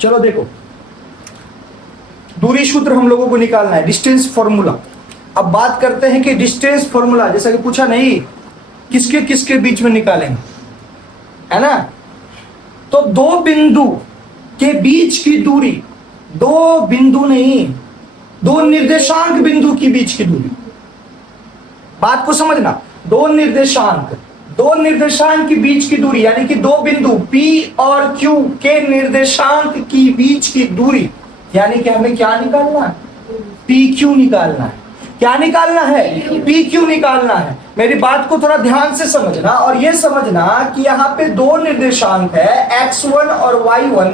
चलो देखो, दूरी सूत्र हम लोगों को निकालना है, डिस्टेंस फॉर्मूला। अब बात करते हैं कि डिस्टेंस फॉर्मूला जैसा कि पूछा नहीं, किसके किसके बीच में निकालेंगे, है ना। तो दो बिंदु के बीच की दूरी, दो बिंदु नहीं, दो निर्देशांक बिंदु के बीच की दूरी, बात को समझना। दो निर्देशांक के बीच की दूरी, यानी कि दो बिंदु P और Q के निर्देशांक की बीच की दूरी, यानी कि हमें क्या निकालना है, PQ निकालना है। क्या निकालना है, PQ निकालना है। मेरी बात को थोड़ा ध्यान से समझना और यह समझना कि यहाँ पे दो निर्देशांक है, x1 और y1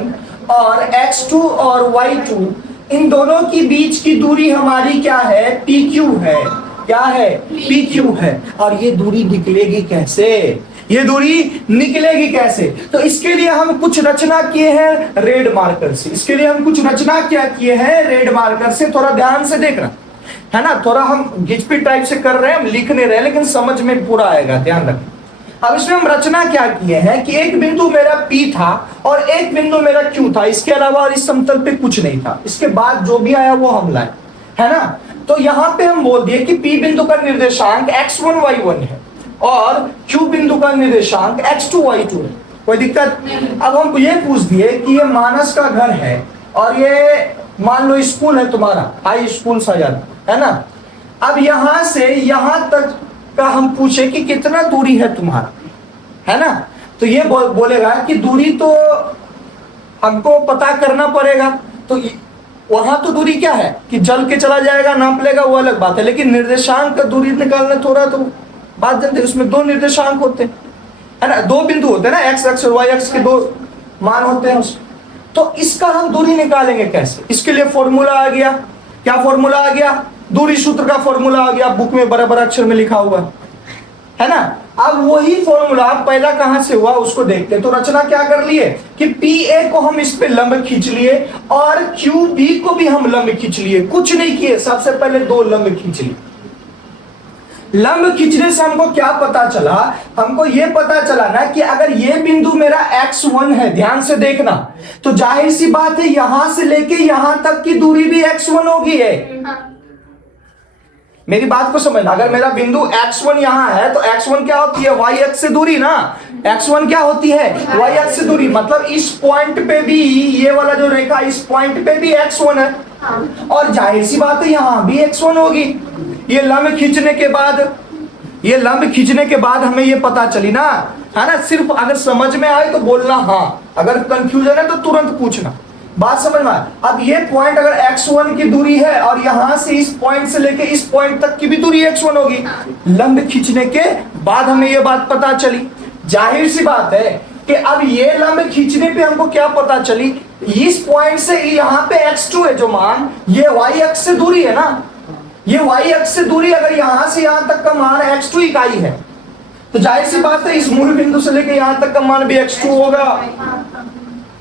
और x2 और y2, इन दोनों की बीच की दूरी हमारी क्या है, PQ है। क्या है, PQ है। और ये दूरी निकलेगी कैसे, ये दूरी निकलेगी कैसे? तो इसके लिए हम कुछ रचना किए हैं रेड मार्कर से, इसके लिए हम कुछ रचना क्या किए हैं, रेड मार्कर से। थोड़ा ध्यान से देखना, है ना। थोड़ा हम गिचपी टाइप से कर रहे हैं, हम लिख नहीं रहे, लेकिन समझ में पूरा आएगा, ध्यान रखना। अब इसमें हम रचना क्या किए हैं कि एक बिंदु मेरा P था और एक बिंदु मेरा Q था, इसके अलावा और इस समतल पे कुछ नहीं था। इसके बाद जो भी आया वो हम लाए, है ना। तो यहां पे हम बोल दिए कि P बिंदु का निर्देशांक x1 y1 है और Q बिंदु का निर्देशांक x2 y2 है। कोई दिक्कत? अब हम ये पूछ दिए कि ये मानस का घर है और ये मान लो स्कूल है तुम्हारा, हाई स्कूल शायद, है ना। अब यहां से यहां तक का हम पूछे कि कितना दूरी है तुम्हारा, है ना। तो ये बोलेगा कि दूरी तो हमको पता करना पड़ेगा। तो वहां तो दूरी क्या है कि चल के चला जाएगा, नाप लेगा, वो अलग बात है, लेकिन निर्देशांक का दूरी निकालना थोड़ा तो बात जानते हैं, उसमें दो निर्देशांक होते हैं, है ना, दो बिंदु होते हैं ना, x अक्ष और y अक्ष के दो मान होते हैं उसमें। तो इसका हम दूरी निकालेंगे कैसे, इसके लिए फॉर्मूला आ गया। क्या फॉर्मूला आ गया, दूरी सूत्र का फॉर्मूला आ गया, बुक में बड़ा बड़ा अक्षर में लिखा हुआ है ना। अब वही फॉर्मूला पैदा कहां से हुआ उसको देखते हैं। तो रचना क्या कर लिए कि PA को हम इस पे लंब खींच लिए और QB को भी हम लंब खींच लिए। कुछ नहीं किए, सबसे पहले दो लंब खींच लिए। लंब खींचने से हमको क्या पता चला, हमको यह पता चला ना कि अगर ये बिंदु मेरा x1 है, ध्यान से देखना, तो जाहिर सी बात है यहां से लेके यहां तक की दूरी भी x1 होगी है। मेरी बात को समझना, अगर मेरा बिंदु x1 यहां है तो x1 क्या होती है, y अक्ष से दूरी ना। x1 क्या होती है, y अक्ष से दूरी, मतलब इस पॉइंट पे भी, ये वाला जो रेखा इस पॉइंट पे भी x1 है और जाहिर सी बात है यहां भी x1 होगी। ये लंब खींचने के बाद हमें ये पता चली ना, है ना। सिर्फ अगर समझ में आए तो बोलना हाँ, अगर कंफ्यूजन है तो तुरंत पूछना। बात समझ में। अब ये पॉइंट अगर x1 की दूरी है और यहां से इस पॉइंट से लेके इस पॉइंट तक की भी दूरी x1 होगी। लंब खींचने के बाद हमें ये बात पता चली। जाहिर सी बात है कि अब ये लंब खींचने पे हमको क्या पता चली, इस पॉइंट से यहाँ पे x2 है जो मान, ये y अक्ष से दूरी है ना, ये y अक्ष से दूरी अगर यहां से यहां तक का मान x2 इकाई है, तो जाहिर सी बात है इस मूल बिंदु से लेके यहां तक का मान भी x2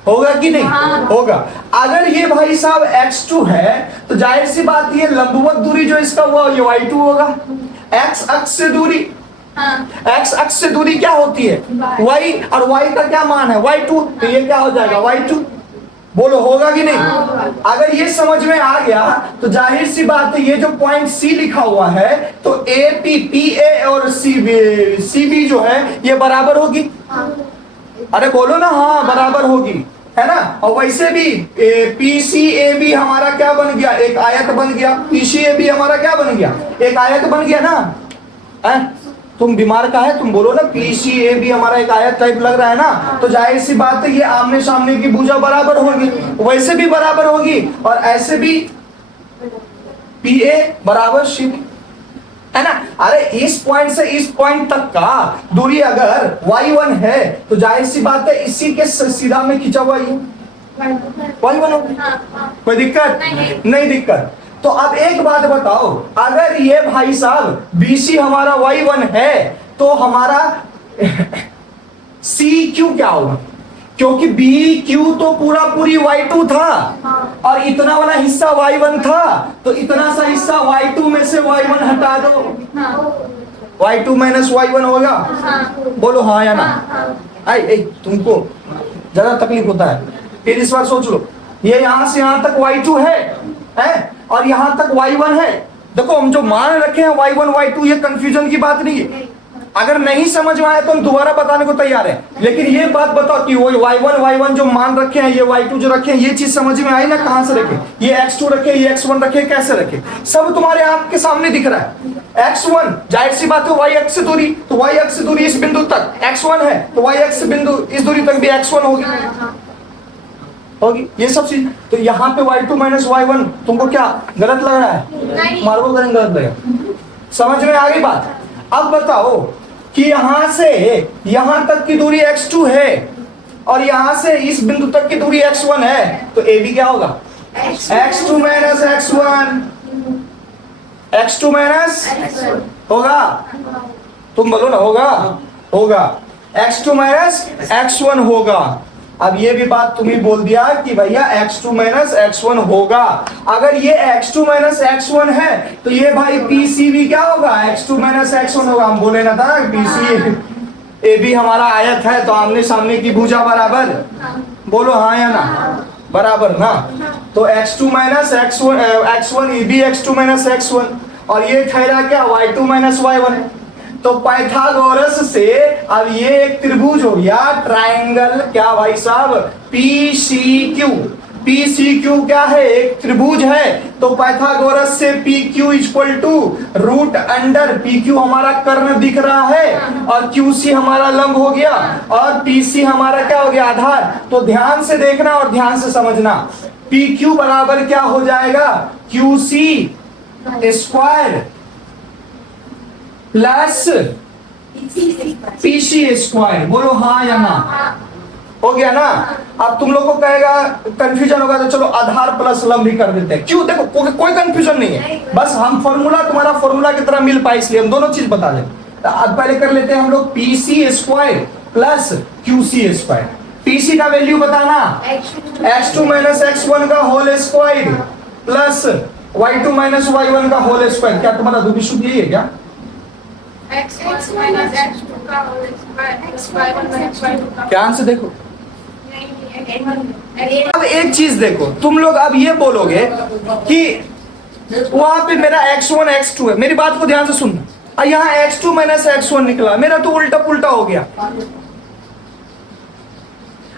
होगा कि नहीं? होगा। अगर ये भाई साहब x2 है तो जाहिर सी बात ये लंबवत दूरी जो इसका हुआ ये y2 होगा। x अक्ष से दूरी, x अक्ष से दूरी क्या होती है, y, और y का क्या मान है, y2, तो ये क्या हो जाएगा, y2। बोलो होगा कि नहीं? अगर ये समझ में आ गया तो जाहिर सी बात है ये जो पॉइंट C लिखा हुआ है तो AP, PA और CB जो है ये बराबर होगी। अरे बोलो ना, हाँ बराबर होगी, है ना। और वैसे भी PCAB हमारा क्या बन गया, एक आयत बन गया। PCAB हमारा क्या बन गया, एक आयत बन गया ना। तुम बीमार का है, तुम बोलो ना PCAB हमारा एक आयत टाइप लग रहा है ना, तो जाहिर सी बात है ये आमने सामने की भुजा बराबर होगी, वैसे भी बराबर होगी और ऐसे भी PA बराबर CB, है ना। अरे इस पॉइंट से इस पॉइंट तक का दूरी अगर y1 है तो जाहिर सी बात है इसी के सीधा में खींचा हुआ ये y1 होगा। कोई दिक्कत नहीं दिक्कत। तो अब एक बात बताओ, अगर ये भाई साहब BC हमारा y1 है तो हमारा CQ क्या होगा, क्योंकि BQ तो पूरी y2 था और इतना वाला हिस्सा y1 था, तो इतना सा हिस्सा y2 में से y1 हटा दो, y2 माइनस y1 होगा। बोलो हाँ या ना। तुमको ज्यादा तकलीफ होता है, फिर इस बार सोच लो। ये यहां से यहां तक y2 है और यहां तक y1 है। देखो हम जो मान रखे हैं y1 y2, ये कंफ्यूजन की बात नहीं है। अगर नहीं समझ में आए तो हम दोबारा बताने को तैयार है, लेकिन ये बात बताओ कि वो y1 जो मान रखे हैं, ये y2 जो रखे हैं, ये चीज समझ में आई ना? कहां से रखे, ये x2 रखे, ये x1 रखे, कैसे रखे, सब तुम्हारे आंख के सामने दिख रहा है। x1 जाहिर सी बात है y अक्ष से दूरी, तो y अक्ष से दूरी इस बिंदु तक, x1 है तो y अक्ष से बिंदु इस दूरी तक भी x1 होगी ये सब चीज। तो यहाँ पे y2 माइनस y1 तुमको क्या गलत लग रहा है? मार्को करेंगे गलत लगेगा। समझ में आ गई बात? अब बताओ कि यहां से यहां तक की दूरी x2 है और यहां से इस बिंदु तक की दूरी x1 है, तो a भी क्या होगा? x2 minus x1, x2 minus होगा, तुम बोलो ना, होगा x2 माइनस x1 होगा। अब ये भी बात तुम ही बोल दिया कि भैया x2 माइनस x1 होगा। अगर ये x2 माइनस x1 है तो ये भाई PC भी क्या होगा? x2 माइनस x1 होगा। हम बोले ना था PC ए भी हमारा आयत है, तो आमने सामने की भुजा बराबर, बोलो हाँ या ना? बराबर ना? तो x2 माइनस x1 ये भी x2 माइनस x1 और ये ठहरा क्या? y2 minus y1। तो पाइथागोरस से अब ये एक त्रिभुज हो गया, ट्रायंगल क्या भाई साहब? PCQ। PCQ क्या है? एक त्रिभुज है। तो पाइथागोरस से PQ equal to root under, PQ हमारा कर्ण दिख रहा है और QC हमारा लंब हो गया और PC हमारा क्या हो गया? आधार। तो ध्यान से देखना और ध्यान से समझना, PQ बराबर क्या हो जाएगा? QC square plus PC square. बोलो हाँ या ना? हो गया ना? अब तुम लोग को कहेगा कंफ्यूजन होगा, तो चलो आधार प्लस लंब भी कर देते हैं। क्यों? देखो कोई कंफ्यूजन नहीं है, बस हम फॉर्मूला तुम्हारा फॉर्मूला की तरह मिल पाए इसलिए हम दोनों चीज बता दें। तो अब पहले कर लेते हैं हम लोग PC square plus QC square. PC का वैल्यू बताना, x2 माइनस x1 का whole square plus y2 minus y1 का होल स्क्वायर। क्या तुम्हारा दूरी शुद्ध यही है क्या? x माइनस x2 का होल स्क्वायर ध्यान से देखो। अब एक चीज देखो, तुम लोग अब ये बोलोगे कि वहां पे मेरा x1 x2 है, मेरी बात को ध्यान से सुनना, और यहाँ x2 माइनस x1 निकला, मेरा तो उल्टा पुल्टा हो गया।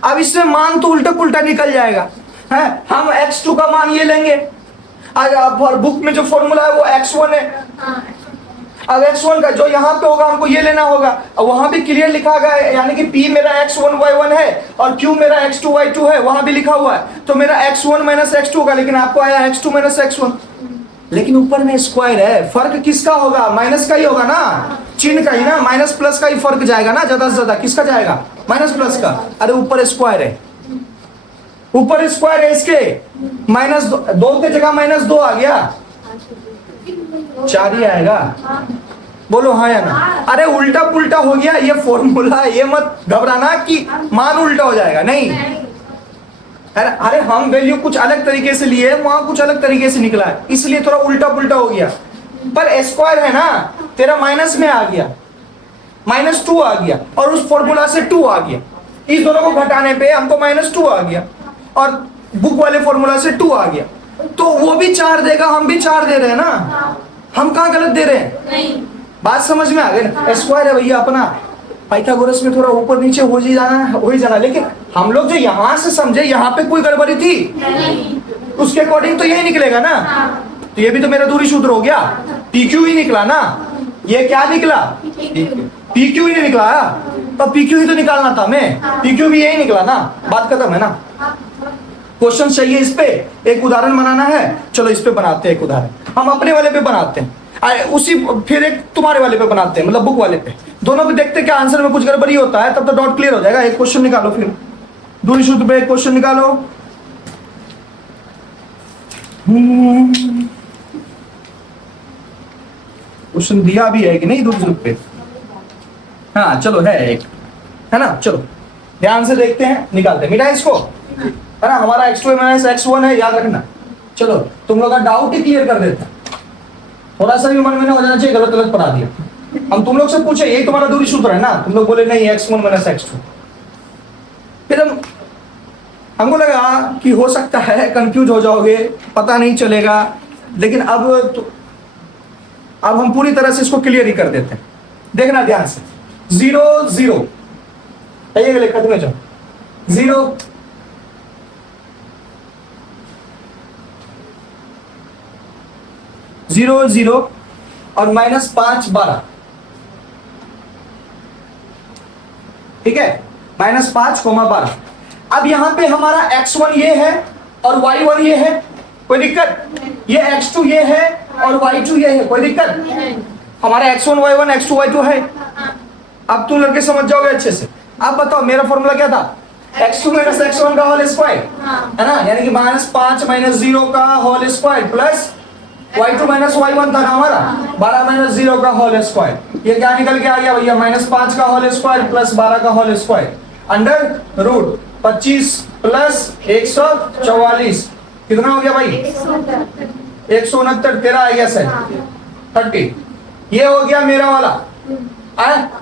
अब इसमें मान तो उल्टा पुल्टा निकल जाएगा है। हम x2 का मान ये लेंगे, आज बुक में जो फॉर्मूला है वो x1 है। अब x1 का जो यहाँ पे होगा हमको ये लेना होगा, और वहां भी क्लियर लिखा गया है, यानी कि P मेरा x1 y1 है और Q मेरा x2 y2 है, वहां भी लिखा हुआ है। तो मेरा x1 माइनस x2 होगा, लेकिन आपको आया x2 माइनस x1, लेकिन ऊपर में स्क्वायर है। फर्क किसका होगा? माइनस का ही होगा ना, चिन्ह का ही ना, माइनस प्लस का ही फर्क जाएगा ना, ज्यादा से ज्यादा किसका जाएगा? माइनस प्लस का। अरे ऊपर स्क्वायर है, ऊपर स्क्वायर है, इसके माइनस दो के जगह माइनस 2 आ गया, 4 ही आएगा। बोलो हाँ या ना? अरे उल्टा पुल्टा हो गया ये फॉर्मूला, ये मत घबराना कि मान उल्टा हो जाएगा, नहीं। अरे हम वैल्यू कुछ अलग तरीके से लिए, वहां कुछ अलग तरीके से निकला है, इसलिए थोड़ा उल्टा पुल्टा हो गया। पर स्क्वायर है ना, तेरा माइनस में आ गया, -2 आ गया, और उस फॉर्मूला से 2 आ गया। इस दोनों को घटाने पे हमको -2 आ गया, और बुक वाले फॉर्मूला से 2 आ गया, तो वो भी 4 देगा, हम भी 4 दे रहे हैं ना। हम कहाँ गलत दे रहे हैं? नहीं। बात समझ में आ गई ना? स्क्वायर है भैया अपना, पाइथागोरस में थोड़ा ऊपर नीचे हो ही जाना, लेकिन हम लोग जो यहाँ से समझे, यहाँ पे कोई गड़बड़ी थी नहीं। उसके अकॉर्डिंग तो यही निकलेगा ना। तो ये भी तो मेरा दूरी सूत्र हो गया, PQ ही निकला ना। ये क्या निकला? PQ ही नहीं निकला, तो PQ ही तो निकालना था मैं, PQ भी यही निकला ना, बात खत्म है ना। क्वेश्चन चाहिए इस पे, एक उदाहरण बनाना है, चलो इस पे बनाते हैं एक उदाहरण, हम अपने वाले पे बनाते हैं, उसी फिर एक तुम्हारे वाले पे बनाते हैं, मतलब बुक वाले पे, दोनों पे देखते हैं क्या आंसर में कुछ गड़बड़ी होता है, तब तो डाउट क्लियर हो जाएगा। एक क्वेश्चन निकालो, फिर दूरी सूत्र पे एक क्वेश्चन निकालो। क्वेश्चन दिया भी है कि नहीं दूरी सूत्र पे? हाँ चलो है एक, है ना, चलो ध्यान से देखते हैं, निकालते हैं, मिटा इसको, है ना। हमारा x2 माइनस x1 है, याद रखना। चलो तुम लोग का डाउट ही क्लियर कर देते हैं, थोड़ा सा भी मन में ना हो जाना चाहिए गलत गलत पढ़ा दिया। हम तुम लोग से पूछे यही तुम्हारा दूरी सूत्र है ना, तुम लोग बोले नहीं x1 माइनस x2, फिर हम हमको लगा कि हो सकता है कंफ्यूज हो जाओगे, पता नहीं चलेगा, लेकिन अब हम पूरी तरह से इसको क्लियर ही कर देते हैं। देखना ध्यान से, 0 0 आइएगा लिखा तुम्हें जाओ 0 0 0 और -5 12, ठीक है, -5 12। अब यहां पे हमारा x1 ये है और y1 ये है, कोई दिक्कत? ये x2 ये है और y2 ये है, कोई दिक्कत? हमारा x1 y1 x2 y2 है। अब तुम लड़के समझ जाओगे अच्छे से। अब बताओ मेरा फॉर्मूला क्या था? x2 - x1 का होल स्क्वायर, है ना, यानी कि -5 - 0 का whole square plus y2 - y1 था ना हमारा, 12 - 0 का होल स्क्वायर। ये क्या निकल के आ गया भैया? -5 का होल स्क्वायर प्लस 12 का whole square under root 25 plus 144, कितना हो गया भाई? 169, तेरा आ गया सर 30। ये हो गया मेरा वाला।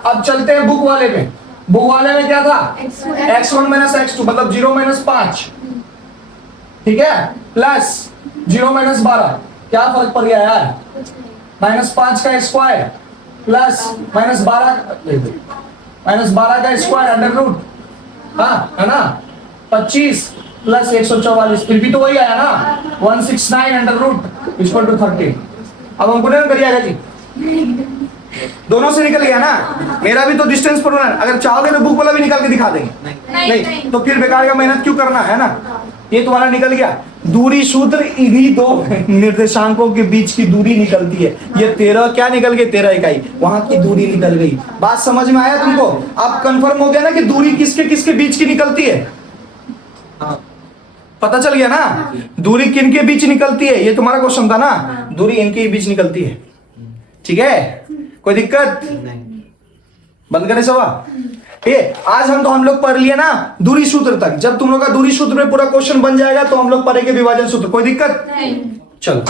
अब चलते हैं बुक वाले में। बुक वाले में क्या था? x1 - x2 मतलब 0 - 5, ठीक है, प्लस 0 - 12। क्या फर्क पड़ गया यार? -5 का स्क्वायर प्लस -12 का स्क्वायर अंडर रूट, हाँ है ना, 25 प्लस 144, फिर भी तो वही आया ना, 169 अंडर रूट इक्वल टू 30। अब हमको नहीं करिएगा जी, दोनों से निकल गया ना। मेरा भी तो डिस्टेंस फॉर्मूला, अगर चाहोगे तो बुक वाला भी निकाल के दिखा देंगे। नहीं तो फिर बेकार का मेहनत क्यों करना, है ना। ये तुम्हारा निकल गया। दूरी सूत्र इन्हीं दो निर्देशांकों के बीच की दूरी निकलती है। ये 13 क्या निकल गई? 13 इकाई, वहां की दूरी निकल गई। बात समझ में आया तुमको? अब कंफर्म हो गया ना कि दूरी किसके किसके बीच की निकलती है? पता चल गया ना दूरी किन के बीच निकलती है। ये तुम्हारा क्वेश्चन था ना, दूरी इनके बीच निकलती है, ठीक है, कोई दिक्कत नहीं। बंद करें सवा। आज हम लोग पढ़ लिए ना दूरी सूत्र तक। जब तुम लोग का दूरी सूत्र में पूरा क्वेश्चन बन जाएगा तो हम लोग पढ़ेंगे विभाजन सूत्र, कोई दिक्कत नहीं। चलो